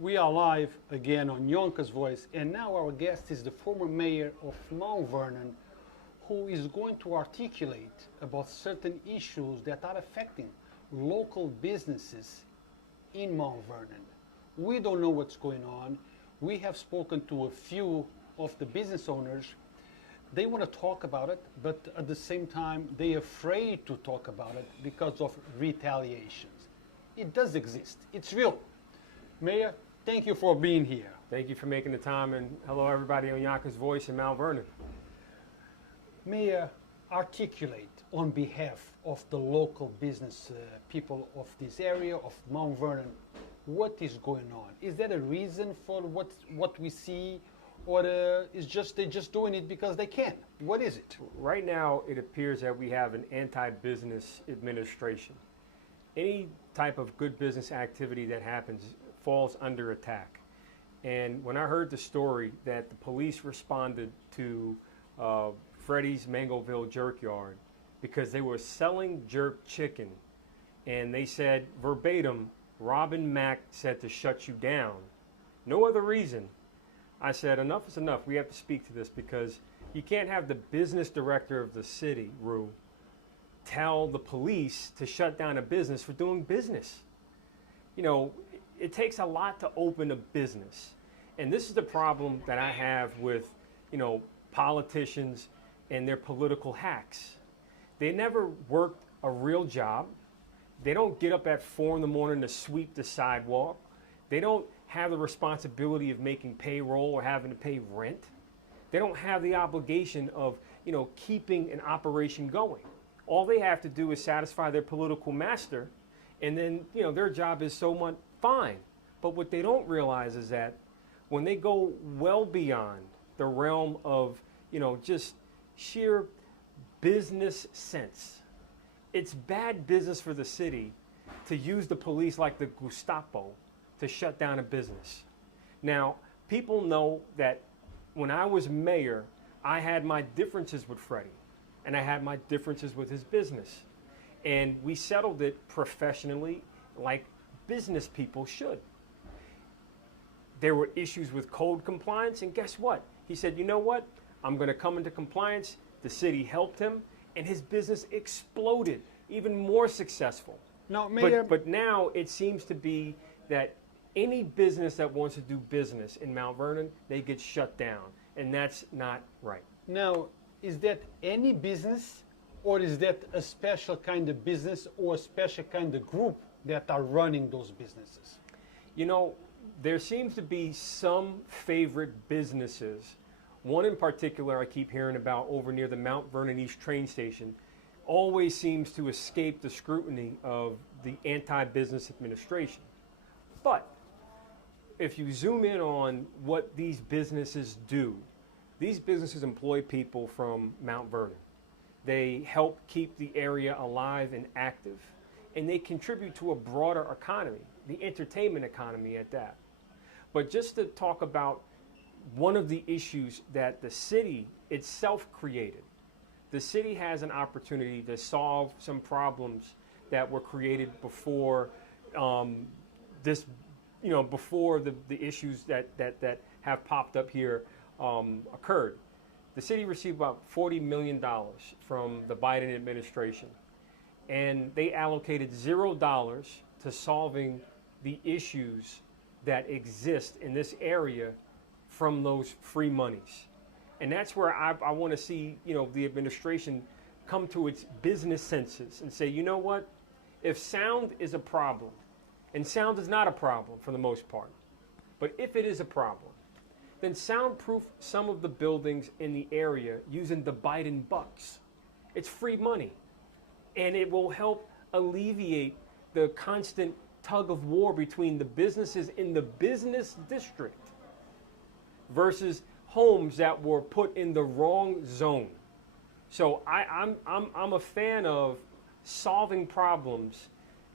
We are live again on Yonkers Voice, and now our guest is the former mayor of Mount Vernon, who is going to articulate about certain issues that are affecting local businesses in Mount Vernon. We don't know what's going on. We have spoken to a few of the business owners. They want to talk about it, but at the same time, they're afraid to talk about it because of retaliations. It does exist. It's real. Mayor, thank you for being here. Thank you for making the time, and hello everybody on Yonkers Voice in Mount Vernon. Mayor, articulate on behalf of the local business people of this area of Mount Vernon, what is going on? Is there a reason for what we see, or is just they're just doing it because they can? What is it? Right now, it appears that we have an anti-business administration. Any type of good business activity that happens falls under attack. And when I heard the story that the police responded to Freddy's Mangoville Jerkyard because they were selling jerk chicken, and they said verbatim, Robin Mack said to shut you down. No other reason. I said, enough is enough. We have to speak to this, because you can't have the business director of the city, Rue, tell the police to shut down a business for doing business. You know, it takes a lot to open a business. And this is the problem that I have with, politicians and their political hacks. They never worked a real job. They don't get up at 4 in the morning to sweep the sidewalk. They don't have the responsibility of making payroll or having to pay rent. They don't have the obligation of, keeping an operation going. All they have to do is satisfy their political master, and then, their job is so much fine. But what they don't realize is that when they go well beyond the realm of, just sheer business sense, it's bad business for the city to use the police like the Gestapo to shut down a business. Now, people know that when I was mayor, I had my differences with Freddie, and I had my differences with his business. And we settled it professionally, like business people should. There were issues with code compliance, and guess what? He said, you know what? I'm going to come into compliance. The city helped him, and his business exploded, even more successful. Now, Mayor, but now it seems to be that any business that wants to do business in Mount Vernon, they get shut down, and that's not right. Now, is that any business, or is that a special kind of business or a special kind of group that are running those businesses? There seems to be some favorite businesses. One in particular I keep hearing about over near the Mt Vernon East train station always seems to escape the scrutiny of the anti-business administration. But if you zoom in on what these businesses do, these businesses employ people from Mt Vernon. They help keep the area alive and active, and they contribute to a broader economy, the entertainment economy at that. But just to talk about one of the issues that the city itself created, the city has an opportunity to solve some problems that were created before before the issues that have popped up here occurred. The city received about $40 million from the Biden administration, and they allocated $0 to solving the issues that exist in this area from those free monies. And that's where I want to see, the administration come to its business senses and say, you know what, if sound is a problem, and sound is not a problem for the most part, but if it is a problem, then soundproof some of the buildings in the area using the Biden bucks. It's free money, and it will help alleviate the constant tug of war between the businesses in the business district versus homes that were put in the wrong zone. So I'm a fan of solving problems,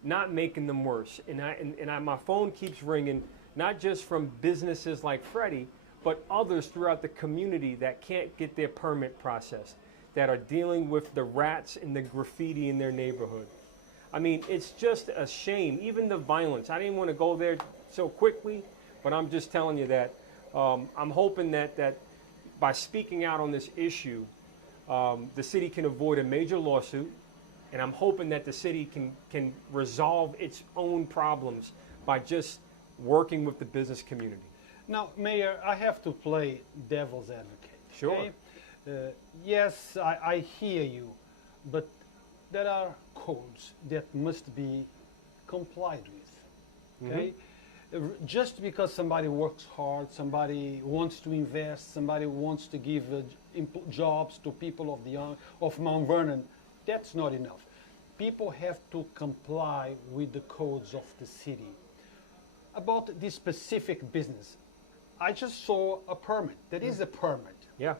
not making them worse. And my phone keeps ringing, not just from businesses like Freddie, but others throughout the community that can't get their permit processed, that are dealing with the rats and the graffiti in their neighborhood. I mean, it's just a shame. Even the violence. I didn't want to go there so quickly, But I'm just telling you that I'm hoping that by speaking out on this issue, the city can avoid a major lawsuit, and I'm hoping that the city can resolve its own problems by just working with the business community. Now, Mayor, I have to play devil's advocate. Sure. Okay? Yes, I hear you, but there are codes that must be complied with. Okay? Just because somebody works hard, somebody wants to invest, somebody wants to give jobs to people of Mount Vernon, that's not enough. People have to comply with the codes of the city. About this specific business, I just saw a permit. There is a permit. Yeah.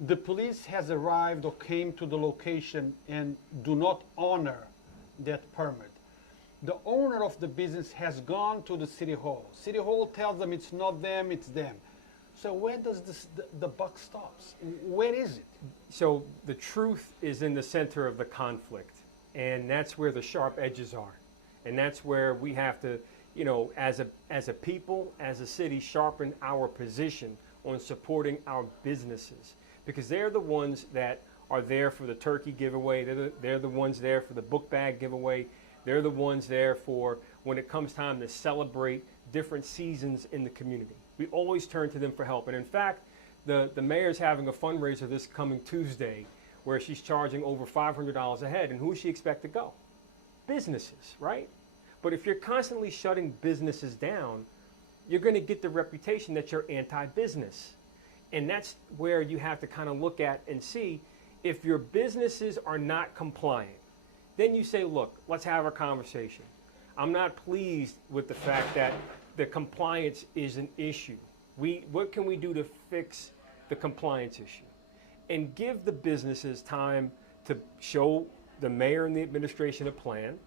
The police has arrived or came to the location and do not honor that permit. The owner of the business has gone to the city hall. City hall tells them it's not them, it's them. So where does the buck stops? Where is it? So the truth is in the center of the conflict, and that's where the sharp edges are. And that's where we have to, as a people, as a city, sharpen our position on supporting our businesses, because they're the ones that are there for the turkey giveaway. They're the ones there for the book bag giveaway. They're the ones there for when it comes time to celebrate different seasons in the community. We always turn to them for help. And in fact, the mayor's having a fundraiser this coming Tuesday where she's charging over $500 a head. And who does she expect to go? Businesses, right? But if you're constantly shutting businesses down, you're going to get the reputation that you're anti-business. And that's where you have to kind of look at and see if your businesses are not compliant. Then you say, look, let's have a conversation. I'm not pleased with the fact that the compliance is an issue. What can we do to fix the compliance issue? And give the businesses time to show the mayor and the administration a plan,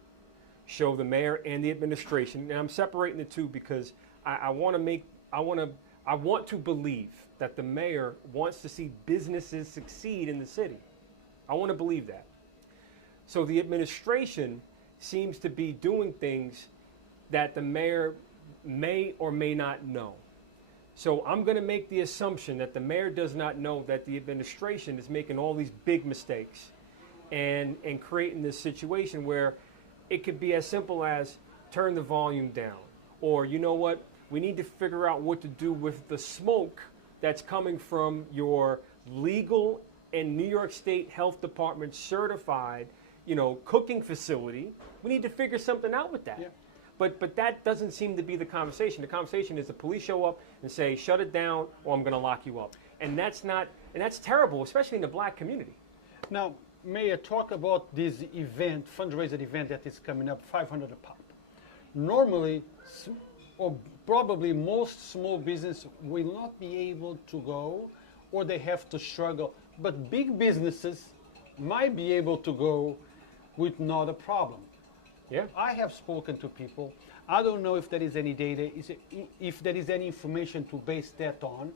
show the mayor and the administration. And I'm separating the two because I want to believe that the mayor wants to see businesses succeed in the city. I want to believe that. So the administration seems to be doing things that the mayor may or may not know. So I'm going to make the assumption that the mayor does not know that the administration is making all these big mistakes and creating this situation where it could be as simple as turn the volume down. Or, you know what, we need to figure out what to do with the smoke that's coming from your legal and New York State Health Department certified cooking facility. We need to figure something out with that. Yeah. But that doesn't seem to be the conversation. The conversation is the police show up and say, shut it down or I'm going to lock you up. And that's terrible, especially in the black community. Now, Mayor, talk about this event, fundraiser event that is coming up, $500 a pop. Normally, or probably most small business will not be able to go or they have to struggle. But big businesses might be able to go with not a problem. Yeah. I have spoken to people. I don't know if there is any data, if there is any information to base that on,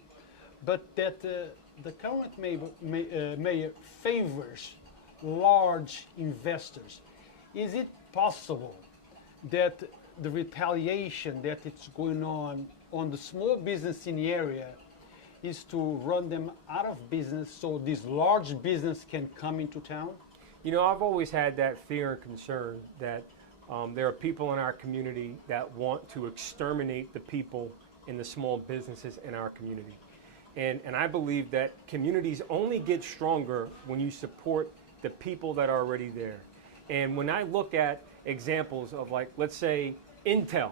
but that the current mayor favors large investors. Is it possible that the retaliation that it's going on the small business in the area is to run them out of business so this large business can come into town? I've always had that fear and concern that there are people in our community that want to exterminate the people in the small businesses in our community. And I believe that communities only get stronger when you support the people that are already there. And when I look at examples of, like, let's say Intel.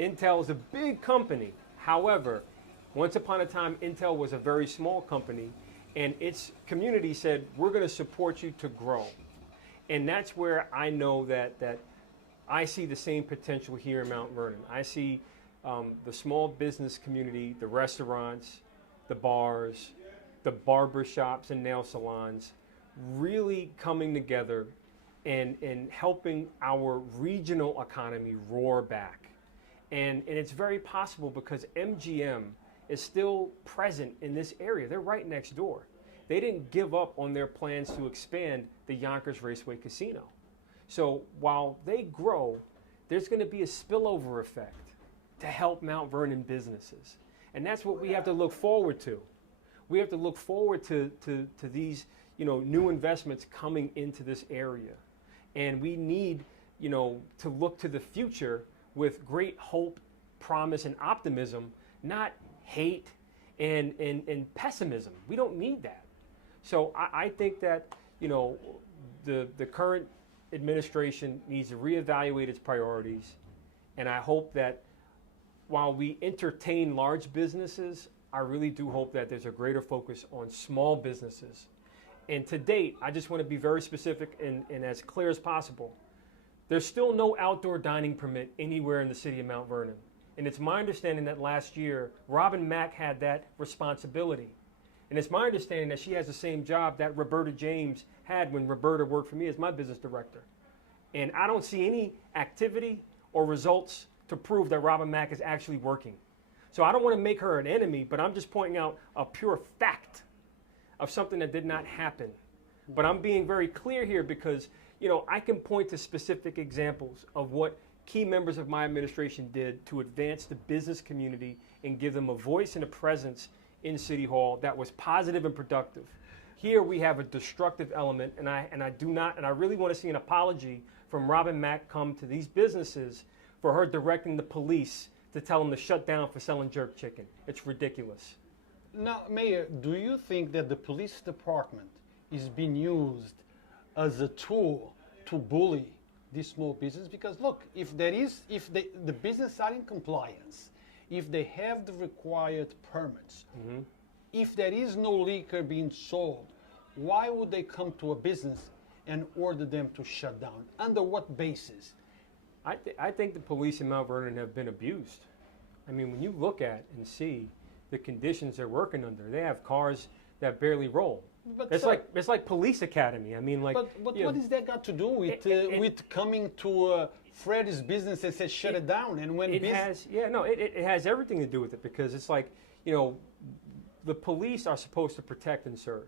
Intel is a big company. However, once upon a time, Intel was a very small company, and its community said, we're going to support you to grow. And that's where I know that I see the same potential here in Mount Vernon. I see the small business community, the restaurants, the bars, the barber shops and nail salons really coming together and helping our regional economy roar back. And it's very possible because MGM is still present in this area. They're right next door. They didn't give up on their plans to expand the Yonkers Raceway Casino. So while they grow, there's going to be a spillover effect to help Mount Vernon businesses. And that's what we have to look forward to. We have to look forward to these, new investments coming into this area. And we need, to look to the future with great hope, promise, and optimism, not hate and pessimism. We don't need that. So I think that, the current administration needs to reevaluate its priorities. And I hope that while we entertain large businesses, I really do hope that there's a greater focus on small businesses. And to date, I just want to be very specific and as clear as possible. There's still no outdoor dining permit anywhere in the city of Mount Vernon. And it's my understanding that last year, Robin Mack had that responsibility. And it's my understanding that she has the same job that Roberta James had when Roberta worked for me as my business director. And I don't see any activity or results to prove that Robin Mack is actually working. So I don't want to make her an enemy, but I'm just pointing out a pure fact of something that did not happen. But I'm being very clear here because, I can point to specific examples of what key members of my administration did to advance the business community and give them a voice and a presence in City Hall that was positive and productive. Here we have a destructive element, and I really want to see an apology from Robin Mack come to these businesses for her directing the police to tell them to shut down for selling jerk chicken. It's ridiculous. Now, Mayor, do you think that the police department is being used as a tool to bully these small business? Because look, if the business are in compliance, if they have the required permits, if there is no liquor being sold, why would they come to a business and order them to shut down? Under what basis? I think the police in Mount Vernon have been abused. I mean, when you look at and see the conditions they're working under, they have cars that barely roll. But it's like police academy. I mean, like. But what has that got to do with coming to Freddy's business and say shut it down? And when it has everything to do with it because it's like, the police are supposed to protect and serve,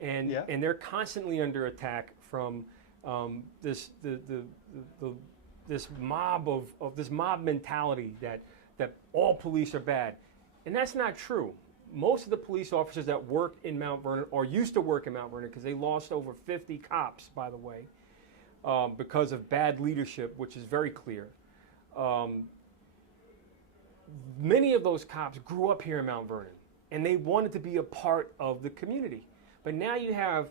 and they're constantly under attack from this mob mentality that all police are bad, and that's not true. Most of the police officers that work in Mount Vernon or used to work in Mount Vernon, because they lost over 50 cops, by the way, because of bad leadership, which is very clear. Many of those cops grew up here in Mount Vernon, and they wanted to be a part of the community. But now you have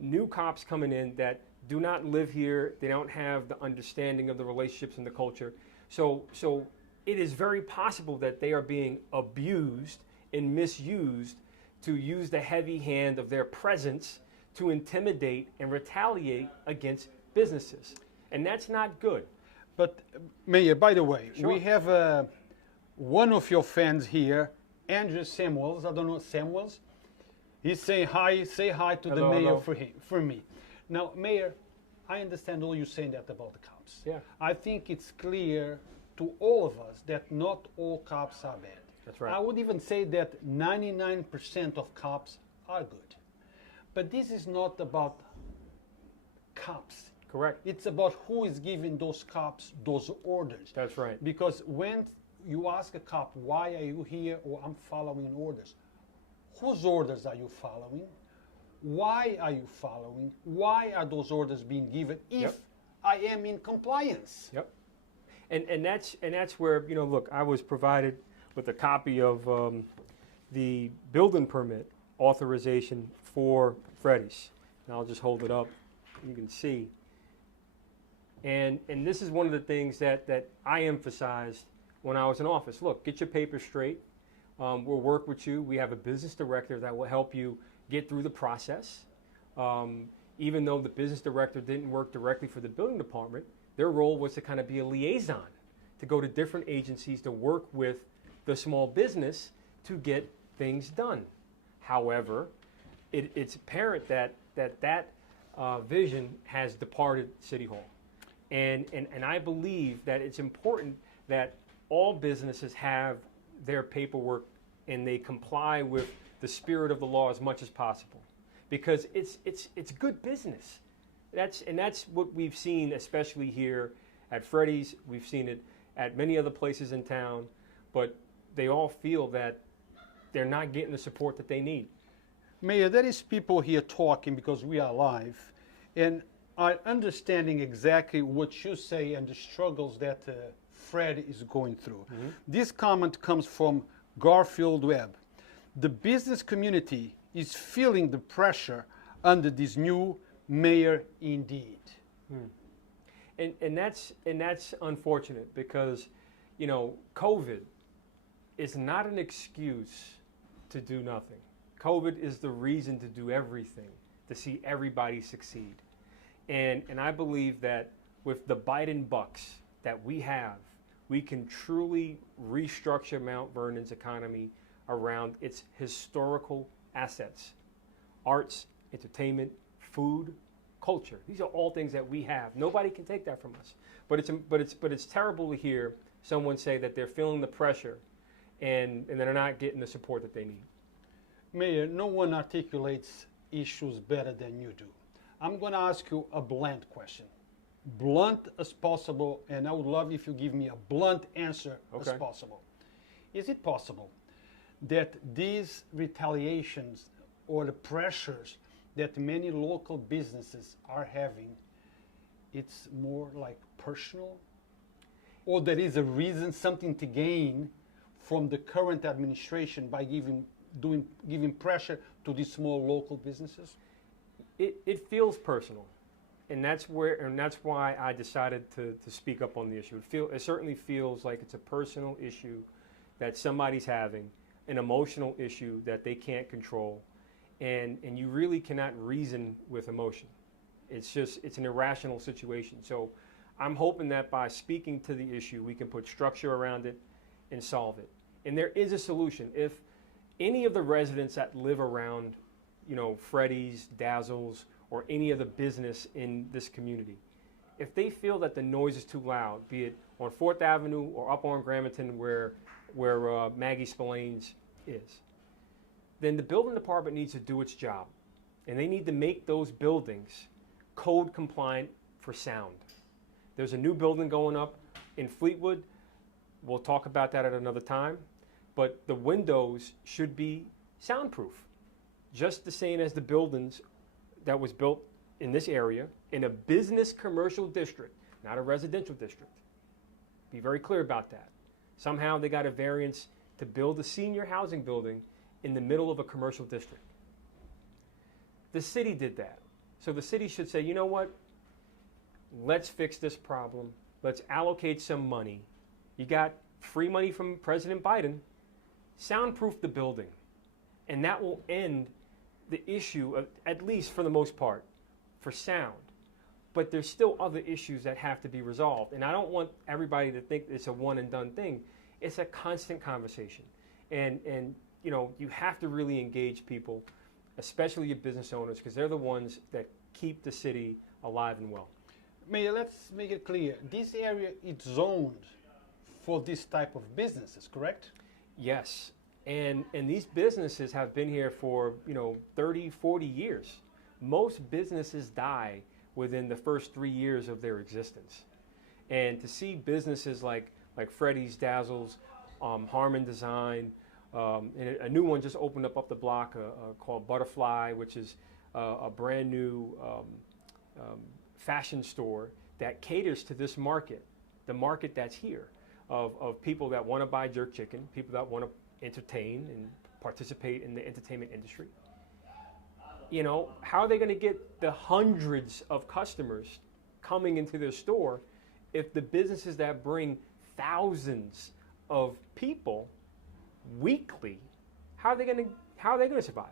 new cops coming in that do not live here. They don't have the understanding of the relationships and the culture. So it is very possible that they are being abused and misused to use the heavy hand of their presence to intimidate and retaliate against businesses. And that's not good. But, Mayor, by the way, Sure. we have one of your fans here, Andrew Samuels. I don't know Samuels. He's saying hi. Say hi to the mayor for me. Now, Mayor, I understand all you're saying that about the cops. Yeah. I think it's clear to all of us that not all cops are bad. That's right. I would even say that 99% of cops are good. But this is not about cops. Correct. It's about who is giving those cops those orders. That's right. Because when you ask a cop, why are you here, or I'm following orders, whose orders are you following? Why are you following? Why are those orders being given if I am in compliance? Yep. And that's where, look, I was provided with a copy of the building permit authorization for Freddy's. And I'll just hold it up. You can see. And this is one of the things that I emphasized when I was in office. Look, get your papers straight. We'll work with you. We have a business director that will help you get through the process. Even though the business director didn't work directly for the building department, their role was to kind of be a liaison, to go to different agencies to work with the small business to get things done. However, it's apparent that vision has departed City Hall. And I believe that it's important that all businesses have their paperwork and they comply with the spirit of the law as much as possible, because it's good business. That's what we've seen, especially here at Freddy's. We've seen it at many other places in town, but they all feel that they're not getting the support that they need. Mayor, there is people here talking because we are live, and are understanding exactly what you say and the struggles that Fred is going through. This comment comes from Garfield Webb. The business community is feeling the pressure under this new mayor indeed. And that's unfortunate because, you know, COVID is not an excuse to do nothing. COVID is the reason to do everything, to see everybody succeed. And I believe that with the Biden bucks that we have, we can truly restructure Mount Vernon's economy around its historical assets: arts, entertainment, food, culture. These are all things that we have. Nobody can take that from us. But it's terrible to hear someone say that they're feeling the pressure and they're not getting the support that they need. Mayor, no one articulates issues better than you do. I'm going to ask you a blunt question. Blunt as possible, and I would love if you give me a blunt answer as possible. Is it possible that these retaliations or the pressures that many local businesses are having, it's more like personal? Or there is a reason, something to gain from the current administration by giving pressure to these small local businesses? It feels personal, and that's why I decided to speak up on the issue. It certainly feels like it's a personal issue that somebody's having, an emotional issue that they can't control, and you really cannot reason with emotion. It's an irrational situation. So I'm hoping that by speaking to the issue, we can put structure around it and solve it. And there is a solution. If any of the residents that live around, you know, Freddy's, Dazzle's, or any other business in this community, if they feel that the noise is too loud, be it on 4th Avenue or up on Gramerton where Maggie Spillane's is, then the building department needs to do its job. And they need to make those buildings code compliant for sound. There's a new building going up in Fleetwood. We'll talk about that at another time. But the windows should be soundproof, just the same as the buildings that was built in this area in a business commercial district, not a residential district. Be very clear about that. Somehow they got a variance to build a senior housing building in the middle of a commercial district. The city did that. So the city should say, you know what? Let's fix this problem. Let's allocate some money. You got free money from President Biden. Soundproof the building. And that will end the issue, at least for the most part, for sound. But there's still other issues that have to be resolved. And I don't want everybody to think it's a one and done thing. It's a constant conversation. And you know, you have to really engage people, especially your business owners, because they're the ones that keep the city alive and well. Mayor, let's make it clear. This area is zoned for this type of businesses, correct? Yes. And these businesses have been here for, you know, 30, 40 years. Most businesses die within the first 3 years of their existence. And to see businesses like Freddy's, Dazzle's, Harmon Design, and a new one just opened up the block called Butterfly, which is a brand new fashion store that caters to this market, the market that's here, of people that want to buy jerk chicken, people that want to entertain and participate in the entertainment industry. You know, how are they going to get the hundreds of customers coming into their store if the businesses that bring thousands of people weekly, how are they going to survive?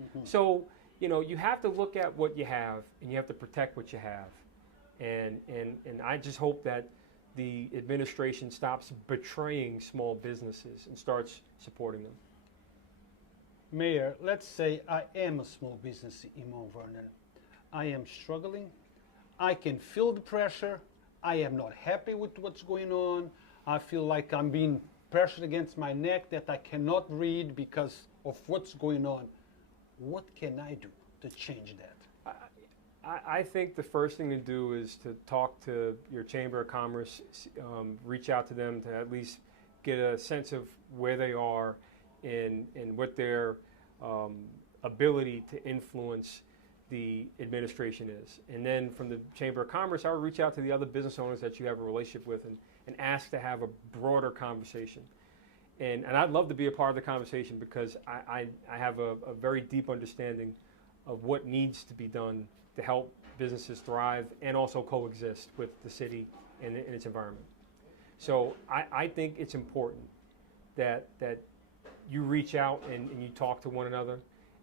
Mm-hmm. So, you know, you have to look at what you have and you have to protect what you have. And I just hope that the administration stops betraying small businesses and starts supporting them. Mayor, let's say I am a small business in Mount Vernon. I am struggling. I can feel the pressure. I am not happy with what's going on. I feel like I'm being pressured against my neck that I cannot read because of what's going on. What can I do to change that? I think the first thing to do is to talk to your Chamber of Commerce, reach out to them to at least get a sense of where they are and what their ability to influence the administration is. And then from the Chamber of Commerce, I would reach out to the other business owners that you have a relationship with and ask to have a broader conversation. And I'd love to be a part of the conversation because I have a very deep understanding of what needs to be done to help businesses thrive and also coexist with the city and its environment. So I think it's important that you reach out and you talk to one another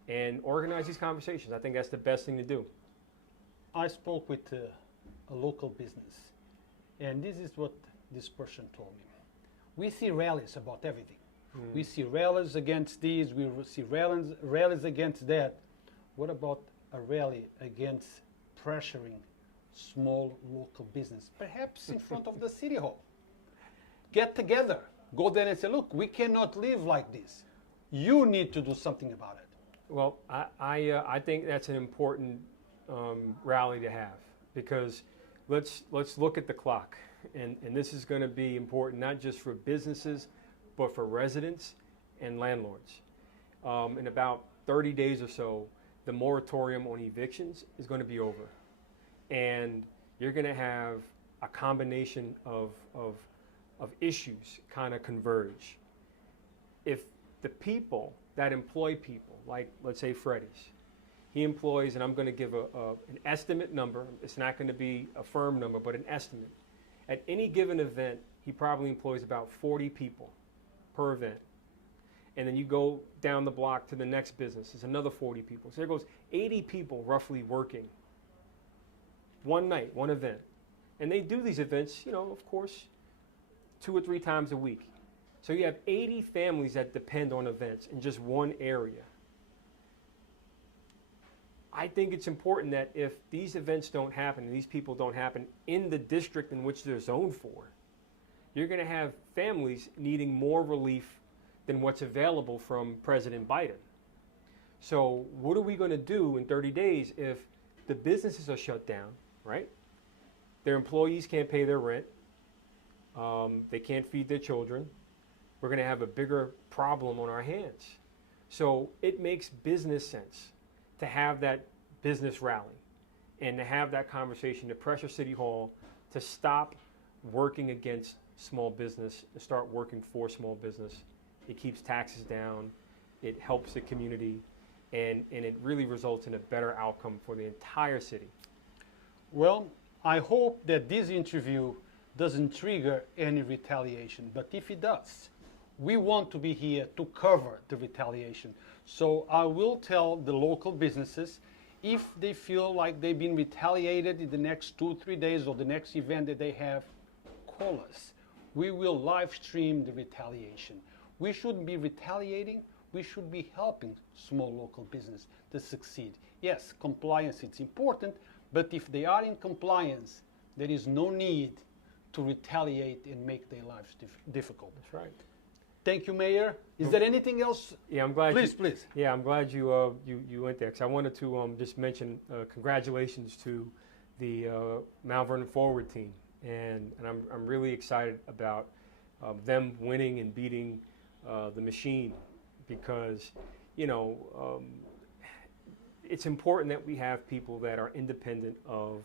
and organize these conversations. I think that's the best thing to do. I spoke with a local business, and this is what this person told me. We see rallies about everything. We see rallies against these, we see rallies against that. What about a rally against pressuring small local business, perhaps in front of the city hall? Get together, go there and say, look, we cannot live like this. You need to do something about it. Well, I think that's an important rally to have because let's look at the clock. And this is going to be important not just for businesses, but for residents and landlords. In about 30 days or so, the moratorium on evictions is going to be over. And you're going to have a combination of issues kind of converge. If the people that employ people, like let's say Freddie's, he employs, and I'm going to give an estimate number, it's not going to be a firm number, but an estimate. At any given event, he probably employs about 40 people per event. And then you go down the block to the next business, it's another 40 people. So there goes 80 people roughly working one night, one event. And they do these events, of course, 2 or 3 times a week. So you have 80 families that depend on events in just one area. I think it's important that if these events don't happen and these people don't happen in the district in which they're zoned for, you're going to have families needing more relief than what's available from President Biden. So what are we going to do in 30 days if the businesses are shut down, right? Their employees can't pay their rent. They can't feed their children. We're going to have a bigger problem on our hands. So it makes business sense to have that business rally and to have that conversation to pressure City Hall to stop working against small business and start working for small business. It keeps taxes down, it helps the community, and it really results in a better outcome for the entire city. Well, I hope that this interview doesn't trigger any retaliation, but if it does, we want to be here to cover the retaliation. So I will tell the local businesses if they feel like they've been retaliated in the next 2-3 days or the next event that they have, call us. We will live stream the retaliation. We shouldn't be retaliating, we should be helping small local business to succeed. Yes, compliance is important, but if they are in compliance, there is no need to retaliate and make their lives difficult. That's right. Thank you, Mayor. Is there anything else? Yeah, I'm glad. Please. Yeah, I'm glad you went there because I wanted to just mention congratulations to the Mt Vernon Forward team, and I'm really excited about them winning and beating the machine because it's important that we have people that are independent of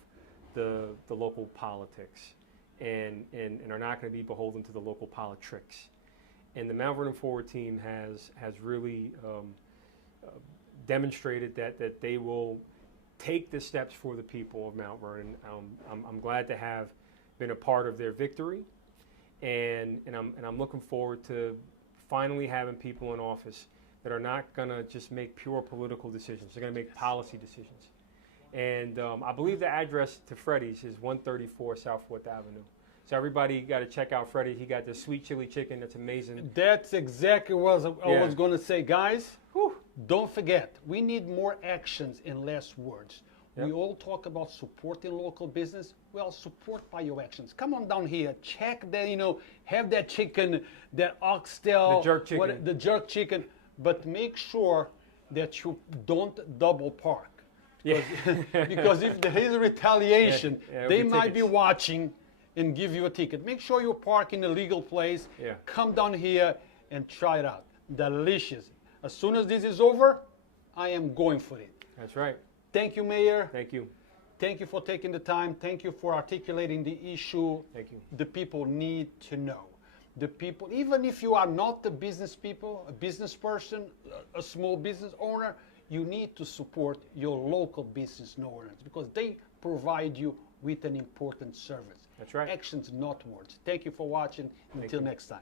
the local politics and are not going to be beholden to the local politics. And the Mt Vernon Forward team has really demonstrated that they will take the steps for the people of Mt Vernon. I'm glad to have been a part of their victory, and I'm looking forward to finally having people in office that are not going to just make pure political decisions. They're going to make policy decisions. And I believe the address to Freddie's is 134 South 4th Avenue. So everybody got to check out Freddie. He got the sweet chili chicken. That's amazing. That's exactly what I was going to say. Guys, don't forget, we need more actions and less words. Yep. We all talk about supporting local business. Well, support by your actions. Come on down here. Check that, have that chicken, that oxtail. The jerk chicken. The jerk chicken. But make sure that you don't double park. Yeah. Because if there is retaliation, Yeah, it'll they be might be tickets. watching and give you a ticket. Make sure you park in a legal place. Yeah. Come down here and try it out. Delicious. As soon as this is over, I am going for it. That's right. Thank you, Mayor. Thank you. Thank you for taking the time. Thank you for articulating the issue. Thank you. The people need to know. The people, even if you are not a business people, a business person, a small business owner, you need to support your local business owners because they provide you with an important service. That's right. Actions, not words. Thank you for watching. Until you. next time.